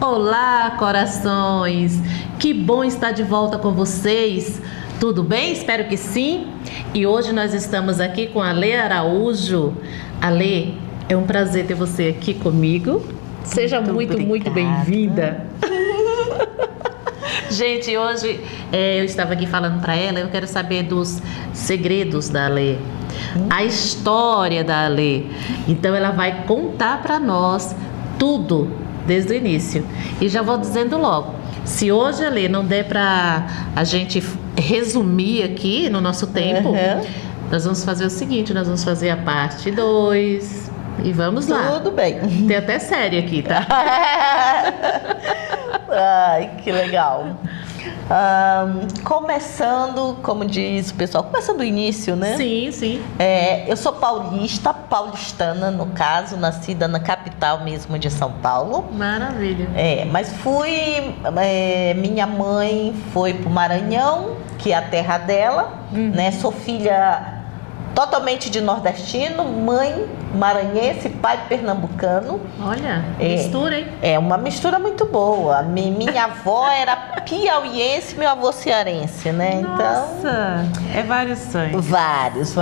Olá, corações! Que bom estar de volta com vocês. Tudo bem? Espero que sim. E hoje nós estamos aqui com a Lê Araújo. Alê, é um prazer ter você aqui comigo. Seja muito bem-vinda. Gente, hoje eu estava aqui falando para ela, eu quero saber dos segredos da Alê, a história da Alê. Então ela vai contar para nós tudo desde o início. E já vou dizendo logo, se hoje, Alê, não der para a gente resumir aqui no nosso tempo, nós vamos fazer o seguinte, nós vamos fazer a parte 2 e vamos lá. Tudo bem. Tem até série aqui, tá? Ai, que legal. Começando, como diz o pessoal, começando do início, né? Sim, sim. Eu sou paulistana, no caso, nascida na capital mesmo de São Paulo. Maravilha. Mas minha mãe foi pro Maranhão, que é a terra dela, né? Sou filha totalmente de nordestino, mãe maranhense, pai pernambucano. Olha, mistura, hein? É uma mistura muito boa. Minha avó era piauiense, meu avô cearense, né? Nossa, é vários sangues. Vários.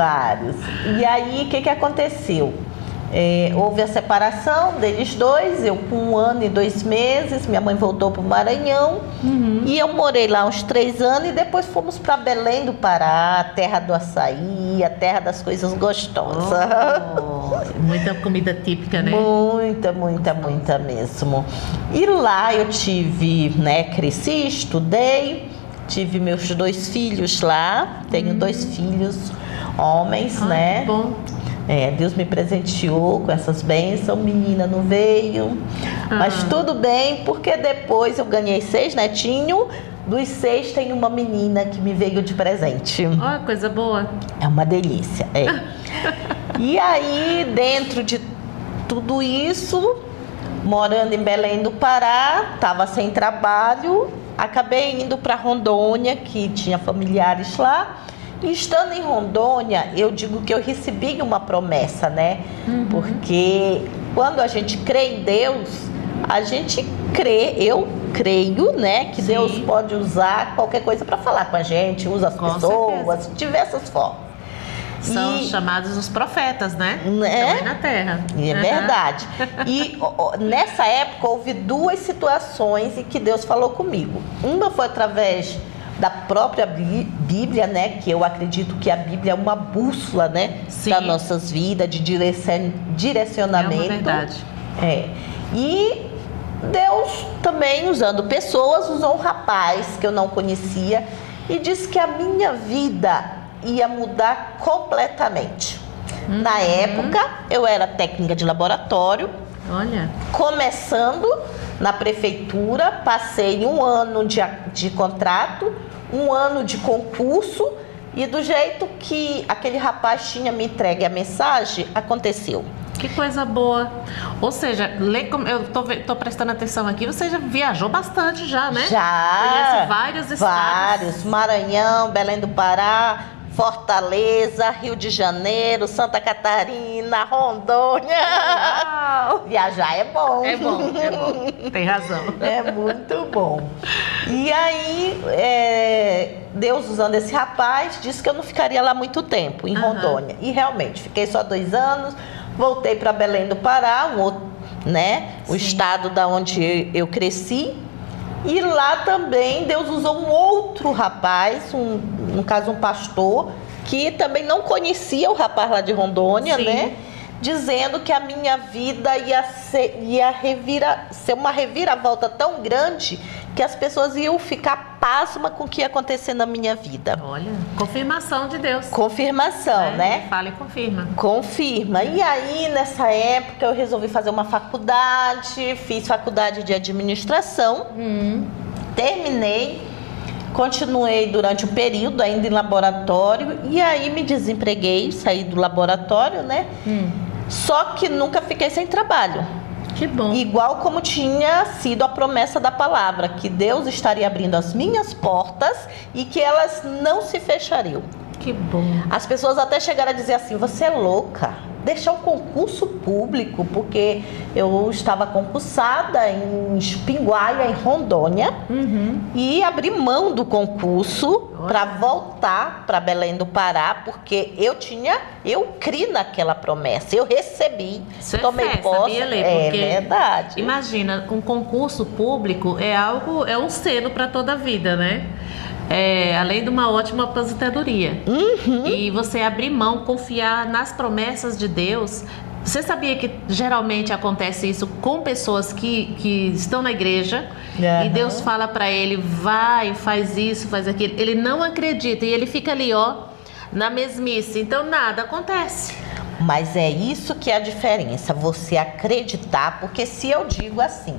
E aí, o que aconteceu? Houve a separação deles dois, eu com 1 ano e 2 meses, minha mãe voltou para o Maranhão, e eu morei lá uns 3 anos e depois fomos para Belém do Pará, a terra do açaí, a terra das coisas gostosas. Muita comida típica, né? Muita mesmo. E lá eu tive, né, cresci, estudei, tive meus 2 filhos lá, tenho 2 filhos homens, né? Que bom. Deus me presenteou com essas bênçãos, menina não veio, mas tudo bem, porque depois eu ganhei 6 netinhos, dos 6 tem uma menina que me veio de presente. Ó, coisa boa. É uma delícia, E aí, dentro de tudo isso, morando em Belém do Pará, estava sem trabalho, acabei indo para Rondônia, que tinha familiares lá. E estando em Rondônia, eu digo que eu recebi uma promessa, né? Porque quando a gente crê em Deus, a gente crê, eu creio, né? Que Deus pode usar qualquer coisa para falar com a gente, usa as pessoas, de diversas formas. São chamados os profetas, né? Também na terra. É verdade. E nessa época houve 2 situações em que Deus falou comigo. Uma foi através da própria Bíblia, né? Que eu acredito que a Bíblia é uma bússola, né? Das nossas vidas, de direcionamento. É uma verdade. E Deus também, usando pessoas, usou um rapaz que eu não conhecia e disse que a minha vida ia mudar completamente. Na época, eu era técnica de laboratório. Olha. Começando na prefeitura, passei 1 ano de contrato, 1 ano de concurso e do jeito que aquele rapaz tinha me entregue a mensagem, aconteceu. Que coisa boa. Ou seja, eu tô prestando atenção aqui, você já viajou bastante já, né? Já. Conhece vários estados. Vários. Maranhão, Belém do Pará, Fortaleza, Rio de Janeiro, Santa Catarina, Rondônia. Uau. Viajar é bom. É bom. Tem razão. É muito bom. E aí, Deus usando esse rapaz, disse que eu não ficaria lá muito tempo, em Rondônia. E realmente, fiquei só 2 anos, voltei para Belém do Pará, o estado da onde eu cresci. E lá também Deus usou um outro rapaz, no caso um pastor, que também não conhecia o rapaz lá de Rondônia, né? Dizendo que a minha vida ia ser uma reviravolta tão grande que as pessoas iam ficar pasmas com o que ia acontecer na minha vida. Olha, confirmação de Deus. Confirmação, né? Fala e confirma. Confirma. E aí, nessa época, eu resolvi fazer uma faculdade, fiz faculdade de administração, terminei, continuei durante um período ainda em laboratório e aí me desempreguei, saí do laboratório, né? Só que nunca fiquei sem trabalho. Que bom. Igual como tinha sido a promessa da palavra, que Deus estaria abrindo as minhas portas e que elas não se fechariam. Que bom. As pessoas até chegaram a dizer assim, você é louca, deixar um concurso público, porque eu estava concursada em Xupinguaia, em Rondônia, e abri mão do concurso para voltar para Belém do Pará, porque eu criei naquela promessa, eu recebi, Isso tomei fé, posse. sabia, Lê? É Porque verdade. imagina, um concurso público é um selo para toda a vida, né? Além de uma ótima aposentadoria. E você abrir mão, confiar nas promessas de Deus. Você sabia que geralmente acontece isso com pessoas que estão na igreja e Deus fala para ele, vai, faz isso, faz aquilo. Ele não acredita e ele fica ali, ó, na mesmice. Então nada acontece. Mas é isso que é a diferença, você acreditar, porque se eu digo assim,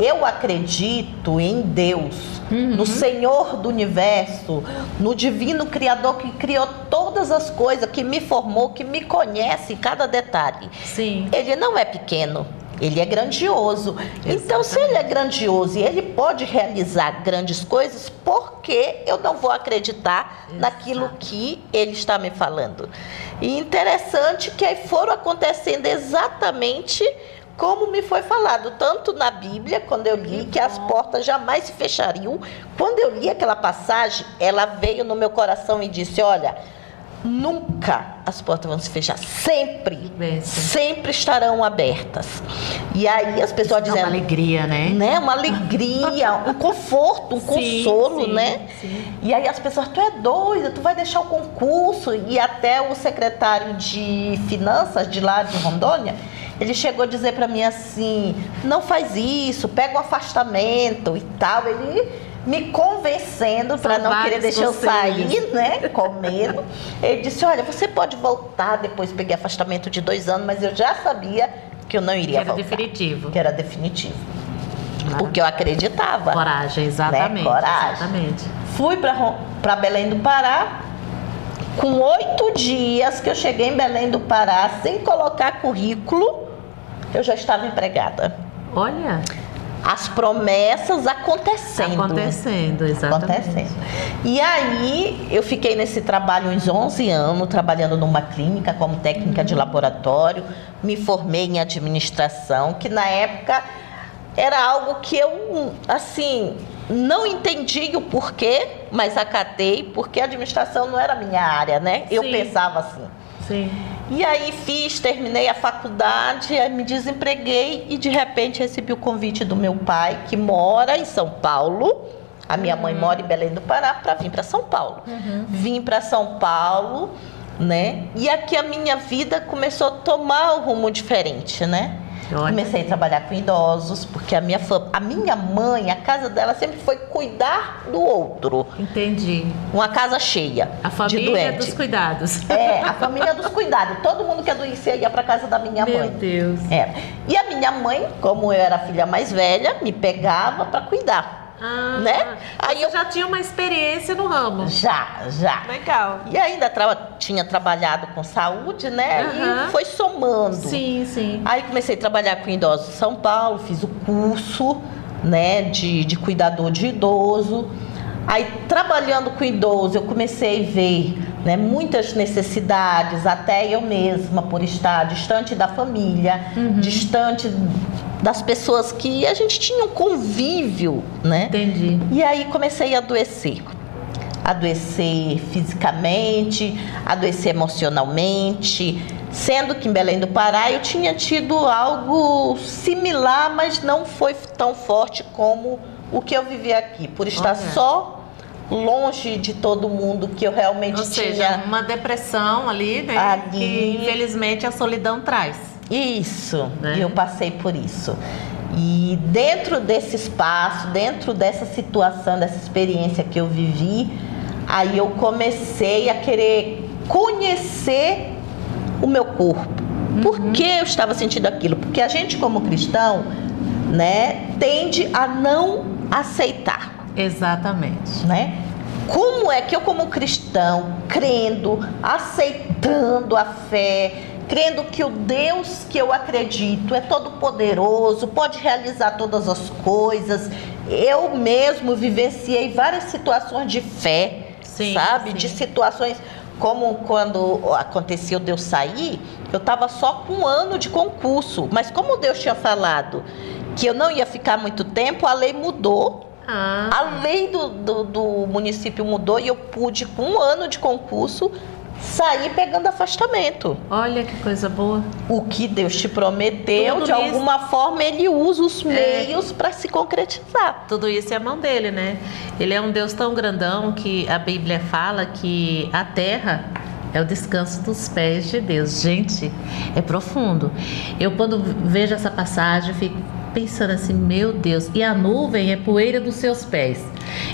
eu acredito em Deus, no Senhor do Universo, no Divino Criador que criou todas as coisas, que me formou, que me conhece em cada detalhe. Sim. Ele não é pequeno, ele é grandioso. Exatamente. Então, se ele é grandioso e ele pode realizar grandes coisas, por que eu não vou acreditar naquilo que ele está me falando? E interessante que aí foram acontecendo exatamente como me foi falado, tanto na Bíblia, quando eu li que as portas jamais se fechariam. Quando eu li aquela passagem, ela veio no meu coração e disse, olha, nunca as portas vão se fechar, sempre estarão abertas. E aí as pessoas dizendo... É uma alegria, né? Uma alegria, um conforto, um consolo, né? Sim. E aí as pessoas, tu é doida, tu vai deixar o concurso. E até o secretário de Finanças de lá de Rondônia, ele chegou a dizer para mim assim, não faz isso, pega um afastamento e tal. Ele me convencendo para não querer deixar eu sair, né, comendo. Ele disse, olha, você pode voltar, depois peguei afastamento de 2 anos, mas eu já sabia que eu não iria voltar. Definitivo. Que era definitivo. Porque eu acreditava. Coragem, exatamente. Né? Coragem. Exatamente. Fui para Belém do Pará. Com 8 dias que eu cheguei em Belém do Pará, sem colocar currículo, eu já estava empregada. Olha. As promessas acontecendo. Acontecendo, exatamente. Acontecendo. E aí, eu fiquei nesse trabalho uns 11 anos, trabalhando numa clínica como técnica de laboratório. Me formei em administração, que na época era algo que eu, assim, não entendi o porquê, mas acatei, porque a administração não era a minha área, né? Eu pensava assim. Sim. E aí terminei a faculdade, aí me desempreguei e de repente recebi o convite do meu pai, que mora em São Paulo. A minha mãe mora em Belém do Pará, para vir para São Paulo. Vim para São Paulo, né? E aqui a minha vida começou a tomar um rumo diferente, né? Olha. Comecei a trabalhar com idosos, porque a minha mãe, a casa dela sempre foi cuidar do outro. Entendi. Uma casa cheia A de família doente. dos cuidados. A família dos cuidados. Todo mundo que adoecia ia para casa da minha mãe. Meu Deus. E a minha mãe, como eu era a filha mais velha, me pegava para cuidar. Né? Aí eu já tinha uma experiência no ramo. Já. Legal. E ainda tinha trabalhado com saúde, né? E foi somando. Sim. Aí comecei a trabalhar com idosos em São Paulo, fiz o curso, né, de cuidador de idoso. Aí, trabalhando com idoso, eu comecei a ver, né, muitas necessidades, até eu mesma, por estar distante da família, distante das pessoas que a gente tinha um convívio, né? Entendi. E aí comecei a adoecer. Adoecer fisicamente, adoecer emocionalmente, sendo que em Belém do Pará eu tinha tido algo similar, mas não foi tão forte como o que eu vivi aqui, por estar só longe de todo mundo que eu realmente Ou tinha. seja, uma depressão ali, né? Que infelizmente a solidão traz. Isso, Né? E eu passei por isso. E dentro desse espaço, dentro dessa situação, dessa experiência que eu vivi, aí eu comecei a querer conhecer o meu corpo. Por que eu estava sentindo aquilo? Porque a gente, como cristão, né, tende a não aceitar. Exatamente. Né? Como é que eu, como cristão, crendo, aceitando a fé, crendo que o Deus que eu acredito é todo poderoso, pode realizar todas as coisas. Eu mesmo vivenciei várias situações de fé, sabe? Sim. De situações como quando aconteceu de eu sair, eu estava só com 1 ano de concurso, mas como Deus tinha falado que eu não ia ficar muito tempo, a lei mudou. A lei do município mudou e eu pude, com 1 ano de concurso, sair pegando afastamento. Olha que coisa boa. O que Deus te prometeu, tudo de alguma forma, Ele usa os meios para se concretizar. Tudo isso é a mão dele, né? Ele é um Deus tão grandão que a Bíblia fala que a terra é o descanso dos pés de Deus. Gente, é profundo. Eu, quando vejo essa passagem, fico pensando assim, meu Deus, e a nuvem é poeira dos seus pés.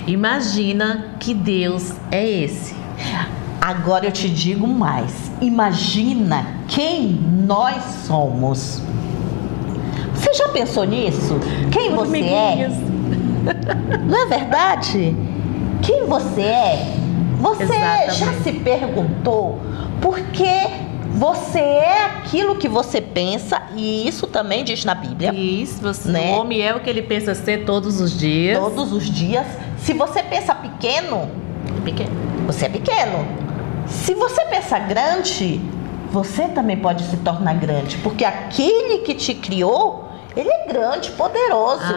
Imagina que Deus é esse. Agora eu te digo mais. Imagina quem nós somos. Você já pensou nisso? Quem você é? Não é verdade? Quem você é? Você Exatamente. Já se perguntou por que você é aquilo que você pensa? E isso também diz na Bíblia. Isso, né? O homem é o que ele pensa ser todos os dias. Todos os dias. Se você pensa pequeno, você é pequeno. Se você pensa grande, você também pode se tornar grande. Porque aquele que te criou, ele é grande, poderoso.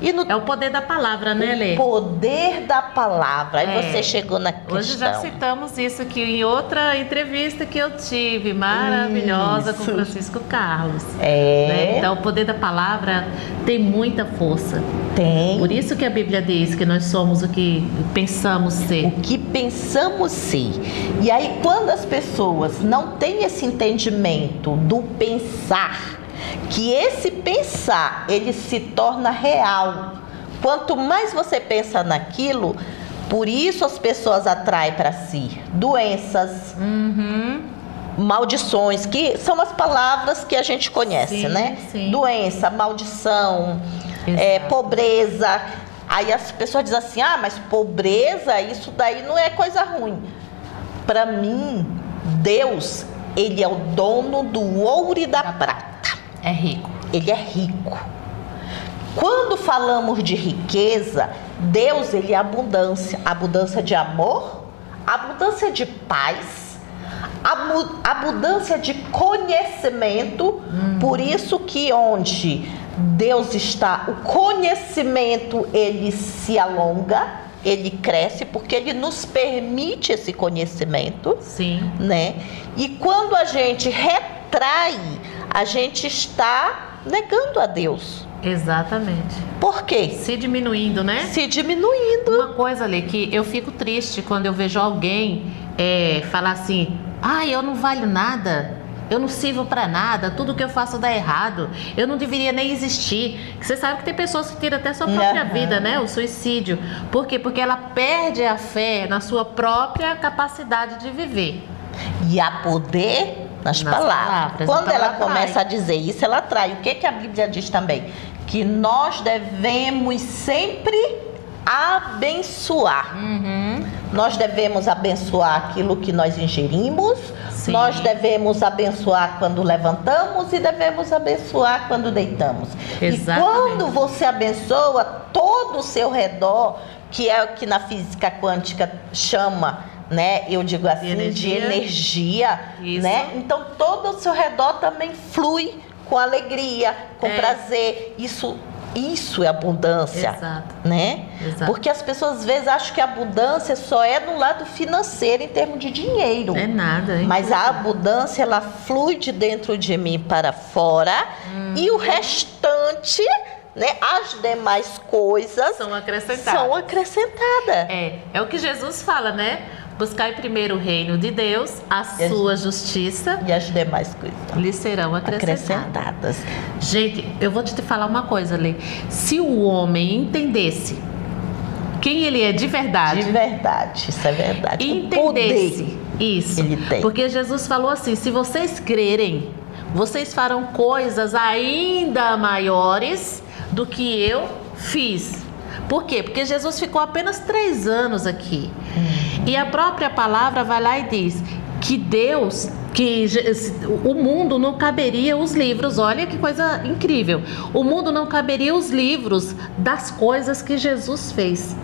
E é o poder da palavra, né, Lê? O poder da palavra. Aí você chegou na questão. Hoje já citamos isso aqui em outra entrevista que eu tive, maravilhosa, com Francisco Carlos. Né? Então, o poder da palavra tem muita força. Tem. Por isso que a Bíblia diz que nós somos o que pensamos ser. O que pensamos ser. E aí, quando as pessoas não têm esse entendimento do pensar, que esse pensar, ele se torna real. Quanto mais você pensa naquilo, por isso as pessoas atraem para si doenças, maldições, que são as palavras que a gente conhece, né? Sim. Doença, maldição, pobreza. Aí as pessoas dizem assim, mas pobreza, isso daí não é coisa ruim. Para mim, Deus, Ele é o dono do ouro e da prata. É rico. Ele é rico. Quando falamos de riqueza, Deus, Ele é abundância. Abundância de amor, abundância de paz, abundância de conhecimento. Por isso que onde Deus está, o conhecimento, ele se alonga, ele cresce, porque ele nos permite esse conhecimento. Sim. Né? E quando a gente retrai, a gente está negando a Deus. Exatamente. Por quê? Se diminuindo, né? Se diminuindo. Uma coisa ali que eu fico triste quando eu vejo alguém falar assim, eu não valho nada, eu não sirvo para nada, tudo que eu faço dá errado, eu não deveria nem existir. Você sabe que tem pessoas que tiram até sua própria vida, né? O suicídio. Por quê? Porque ela perde a fé na sua própria capacidade de viver. E há poder nas palavras. Quando ela começa a dizer isso, ela atrai. O que a Bíblia diz também? Que nós devemos sempre abençoar. Nós devemos abençoar aquilo que nós ingerimos. Sim. Nós devemos abençoar quando levantamos e devemos abençoar quando deitamos. Exatamente. E quando você abençoa todo o seu redor, que é o que na física quântica chama, né? Eu digo assim, de energia, né? Então todo o seu redor também flui com alegria, com prazer. Isso é abundância. Exato. Né? Exato. Porque as pessoas às vezes acham que a abundância só é no lado financeiro, em termos de dinheiro. É nada. Mas a abundância, ela flui de dentro de mim para fora, e o restante, né, as demais coisas são acrescentadas. É o que Jesus fala, né? Buscai primeiro o reino de Deus, a sua justiça, e as demais coisas lhe serão acrescentadas. Gente, eu vou te falar uma coisa, Lê. Se o homem entendesse quem ele é de verdade... De verdade, isso é verdade. E entendesse isso. Ele tem. Porque Jesus falou assim, se vocês crerem, vocês farão coisas ainda maiores do que eu fiz. Por quê? Porque Jesus ficou apenas 3 anos aqui. E a própria palavra vai lá e diz que Deus que o mundo não caberia os livros, olha que coisa incrível, o mundo não caberia os livros das coisas que Jesus fez.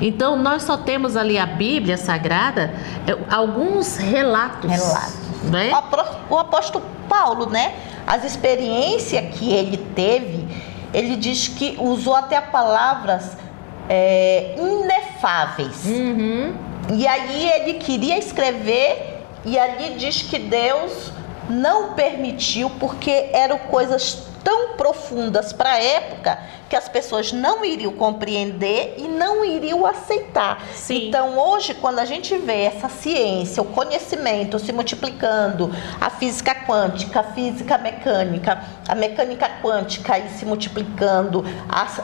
Então nós só temos ali a Bíblia Sagrada, alguns relatos. Né? O apóstolo Paulo, né? As experiências que ele teve, ele diz que usou até palavras inefáveis. E aí ele queria escrever e ali diz que Deus não permitiu porque eram coisas tão profundas para a época que as pessoas não iriam compreender e não iriam aceitar. Sim. Então hoje, quando a gente vê essa ciência, o conhecimento se multiplicando, a física quântica, a física mecânica, a mecânica quântica aí se multiplicando,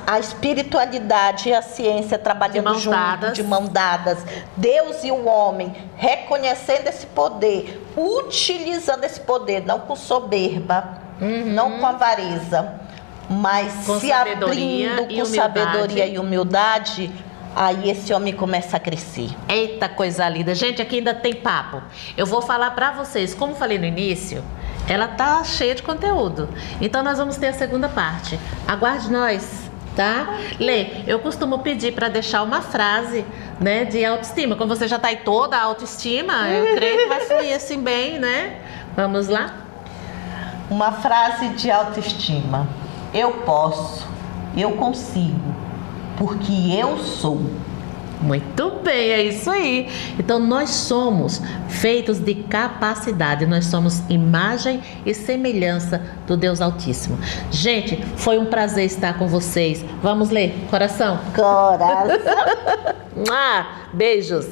a espiritualidade e a ciência trabalhando junto, de mão dadas, Deus e o homem reconhecendo esse poder, utilizando esse poder, não com soberba, não com avareza, mas com se abrindo com sabedoria e humildade, aí esse homem começa a crescer. Eita, coisa linda. Gente, aqui ainda tem papo. Eu vou falar pra vocês, como falei no início, ela tá cheia de conteúdo. Então nós vamos ter a segunda parte. Aguarde nós, tá? Lê, eu costumo pedir para deixar uma frase, né, de autoestima. Como você já tá aí toda a autoestima, eu creio que vai fluir assim bem, né? Vamos lá? Uma frase de autoestima. Eu posso, eu consigo, porque eu sou. Muito bem, é isso aí. Então nós somos feitos de capacidade, nós somos imagem e semelhança do Deus Altíssimo. Gente, foi um prazer estar com vocês. Vamos ler, coração? Coração. Beijos.